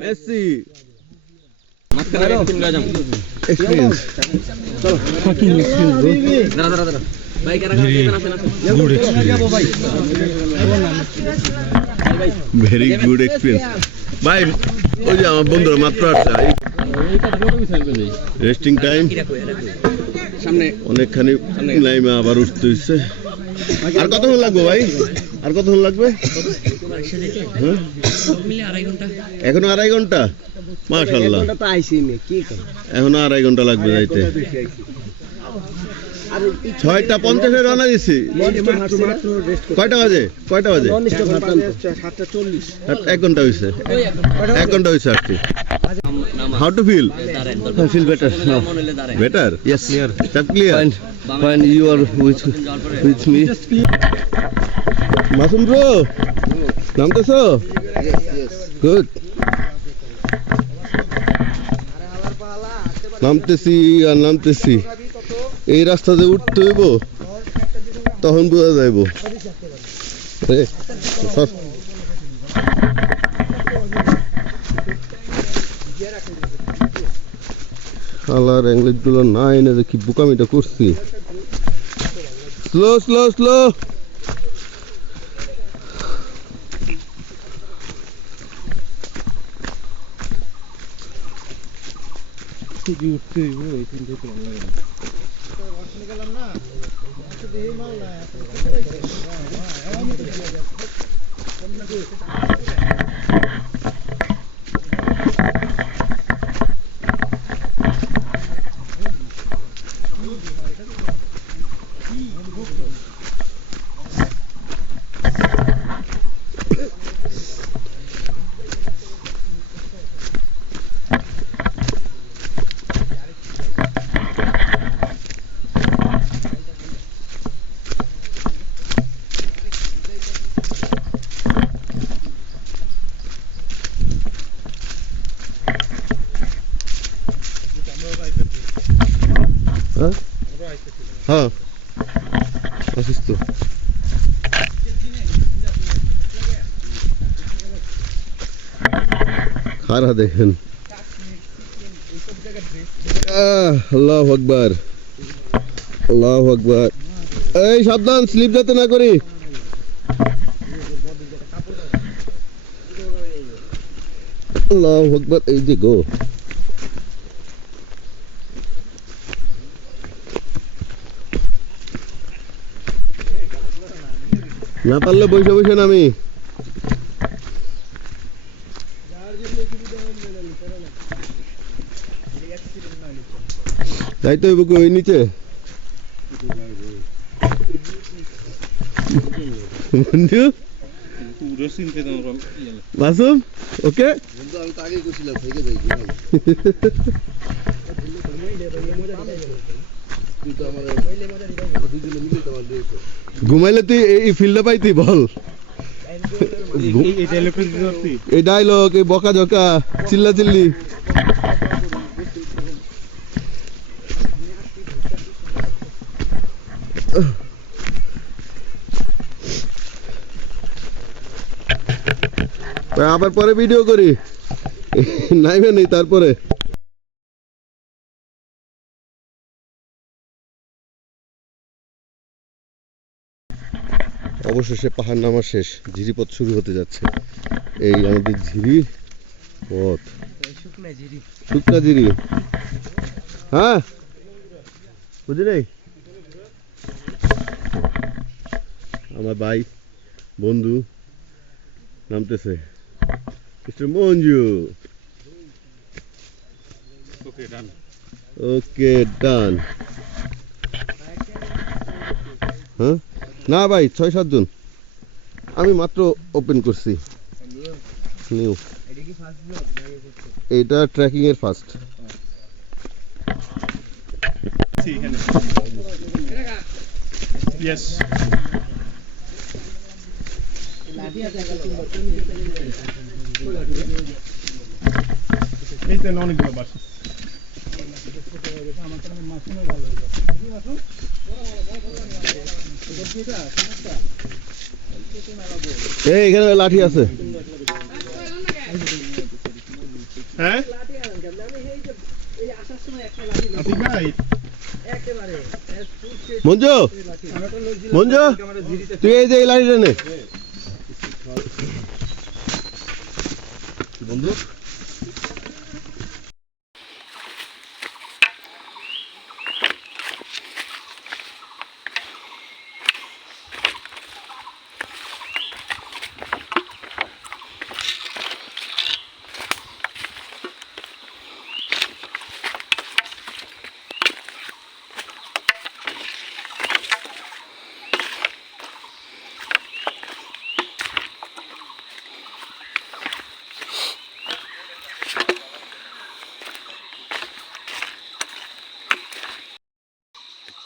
Messi experience चलो fucking experience bro दादा भाई करा good experience very good experience ভাই ওই যে আমার বন্ধুরা মাত্র আসছে রেস্টিং টাইম সামনে অনেকখানি লাইমে আবার উঠতে হচ্ছে আর কতক্ষণ লাগবে ভাই আর কতক্ষণ লাগবে এখনো 2.5 ঘন্টা মাশাআল্লাহ এখনো 2.5 ঘন্টা লাগবে যাইতে 6:50 রওনা দিছি কয়টা বাজে 1 ঘন্টা হয়েছে 1 ঘন্টা হয়েছে আর কি How to feel? I feel better now Better? yes clear That clear? fine you are with me Masum bro নামতেছো yes good নামতেছি এই রাস্তা দিয়ে উঠতে হইব তখন বোঝা যাইব শালার ইংলিশ গুলো নাই না দেখি বুকামিটা করছি স্লো স্লো স্লো হ্যাঁ আসিস তো খারা দেখেন আল্লাহু আকবার এই সাবধান স্লিপ যাতে না করি আল্লাহু আকবার এই যে গো না পারলে বসে বসে নামি যাইতে হইব কি ওই নিচে বন্ধু মাসুম ওকে ঘুমাইলে তুই এই ফিল্ডে পাইতি বল এই ডায়লগ এই বকা ঝকা চিল্লা চিল্লি আবার পরে ভিডিও করি নাইবে নেই তারপরে অবশেষে পাহাড় নামা শেষ ঝিরিপথ শুরু হতে যাচ্ছে এই আমাদের ঝিরির পথ শুকনা ঝিরি হ্যাঁ বুঝলি আমার ভাই বন্ধু নামতেছে মিস্টার মঞ্জু ওকে ডান হ্যাঁ না ভাই 6-7 জন আমি মাত্র ওপেন করছি নিউ এটা ট্রেকিং এর ফার্স্ট Yes. এই তো অনেকগুলো বাস এই এখানে লাঠি আছে হ্যাঁ আতিক ভাই মঞ্জু মঞ্জু তুই এই যে এই লাইনটা নে বন্ধু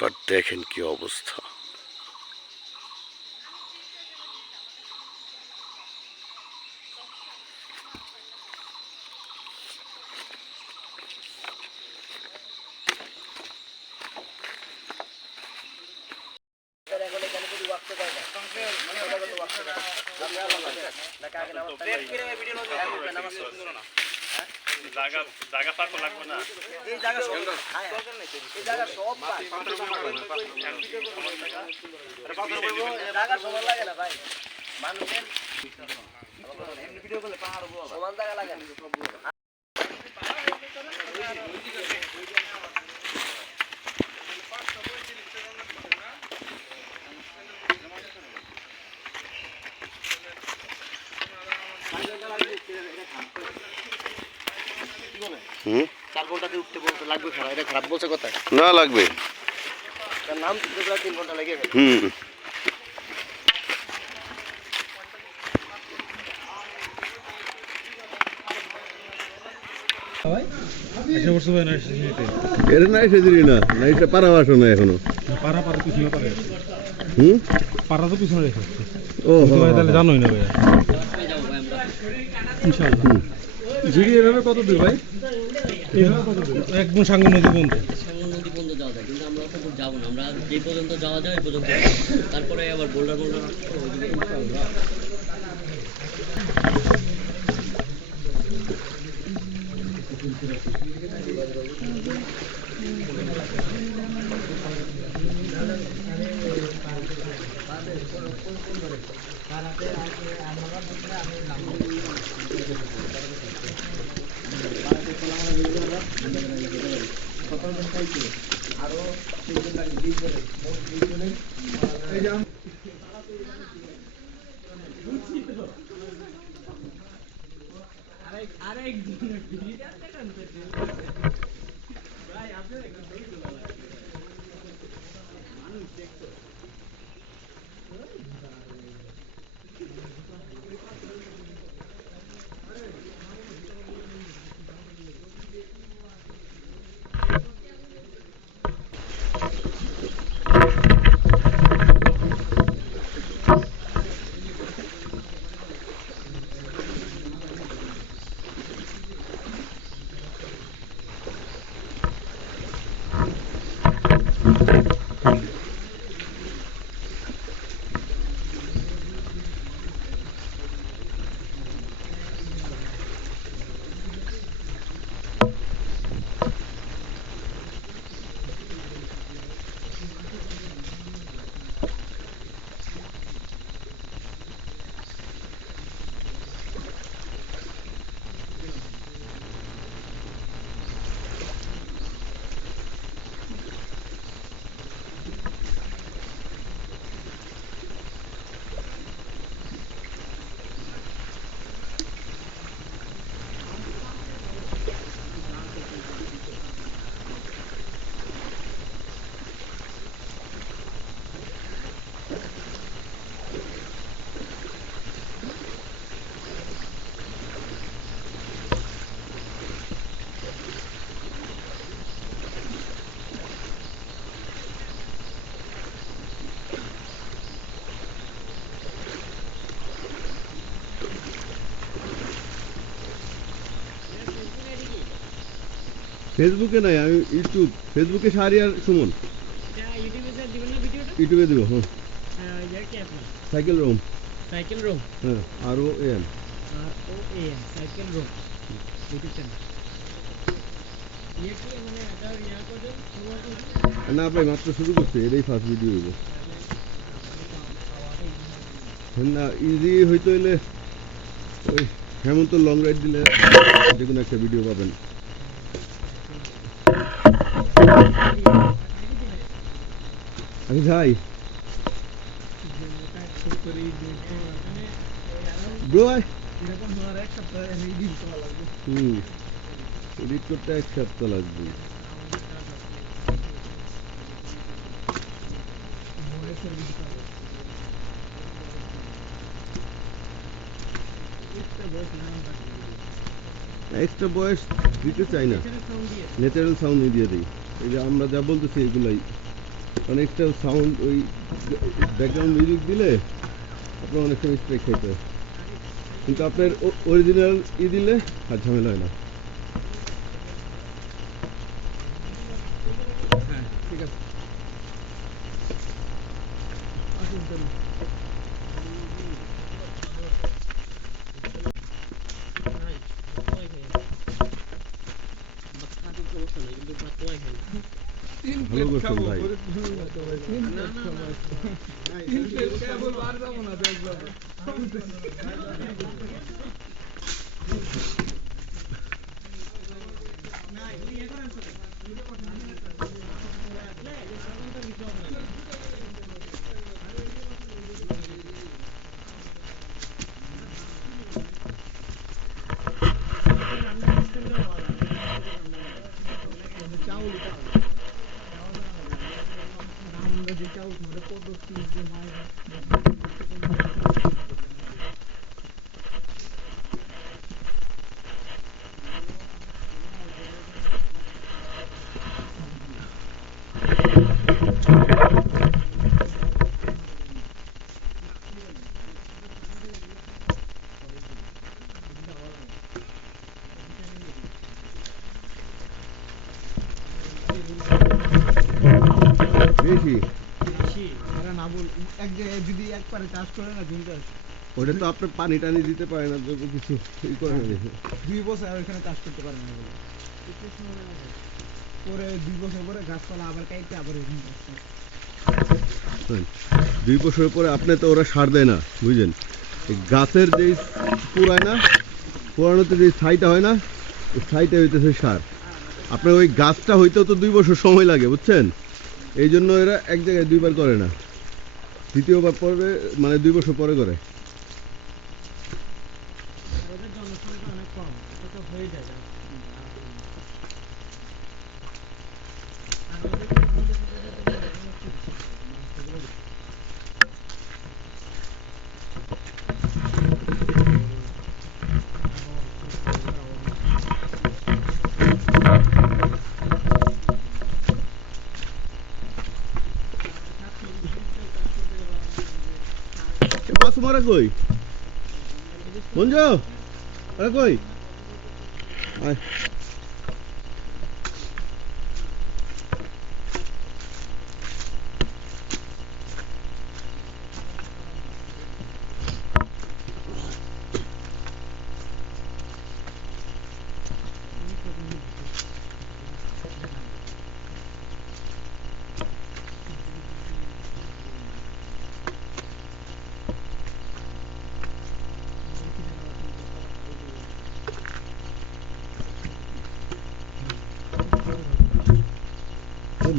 এবার দেখেন কি অবস্থা জায়গা পার লাগবে না এই জায়গা সব এই জায়গা সব জায়গা সমান লাগে না ভাই মানুষের এমনি ভিডিও করলে পাহাড় সমান জায়গা লাগে না হুম 4 ঘন্টাতে উঠতে বলতে লাগবে খারাপ এটা খারাপ বলছে কথা না লাগবে তার নাম তুলতে প্রায় 3 ঘন্টা লেগে গেছে হুম এসে বসে ভাই না এসে এর নাই সেদিনই না নাইটটা পারা আসো না এখনো পারা পারা পিছনে পারে হুম পারা তো পিছনে রেখে ও ভাই তাহলে জানোই না ভাই ইনশাআল্লাহ ঝিড়ি এভাবে কত দূর ভাই এভাবে কত দূর একদম সাঙ্গু নদী পর্যন্ত নদী পর্যন্ত যাওয়া যায় কিন্তু আমরা অত দূর যাবো না আমরা যে পর্যন্ত যাওয়া যায় ওই পর্যন্ত তারপরে আবার বোল্ডার ফেসবুকে নাই আমি ইউটিউব ফেসবুকে সারিয়ার সুমন ইউটিউবে দিব হ্যাঁ সাইকেল রুম সাইকেল রুম হ্যাঁ আর ও এম সাইকেল রুম না ভাই মাত্র শুরু করছে, এটাই ফার্স্ট ভিডিও হইব। না ইজি হইতে হইলে ওই হেমন্ত লং রাইড দিলে যে কোনো একটা ভিডিও পাবেন। আমি যাই ব্রো, এডিট করতে 1 সপ্তাহ লাগবে। এক্সট্রা বয়স দিতে চাই না, ন্যাচারাল সাউন্ড দিয়ে দিই। এই যে আমরা যা বলতেছি এগুলাই, অনেকটা সাউন্ড ওই ব্যাকগ্রাউন্ড মিউজিক দিলে আপনার অনেকটা মিস্টেক হইতে, কিন্তু আপনার অরিজিনাল দিলে আর ঝামেলা হয় না। ঠিক আছে, ভালো করছেন ভাই। বেশি ওটা তো আপনার পানি টানি দিতে পারে না, তো কিছু ই করে না। 2 বছর আর ওখানে চাষ করতে পারে না বলে পরে 2 বছর পরে গাছপালা আবার কাটতে আবার এখানে চাষ করে। 2 বছর পরে আপনি তো ওরা সার দেয় না, বুঝলেন? এই গাছের যে পুরায় না, পুরানোতে যে ছাইটা হয় না, ওই ছাইটা হইতেছে সার। আপনার ওই গাছটা হইতেও তো 2 বছর সময় লাগে, বুঝছেন? এই জন্য এরা এক জায়গায় 2 বার করে না, দ্বিতীয়বার পরে মানে 2 বছর পরে করে। ওদের জনসংখ্যা অনেক কম, এটা তো হয়ে যায়। মারা কই বঞ্জ, আরে কই আয়।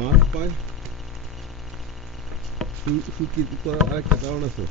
মাছ পায় শুকিয়ে করার আরেকটা কারণ আছে।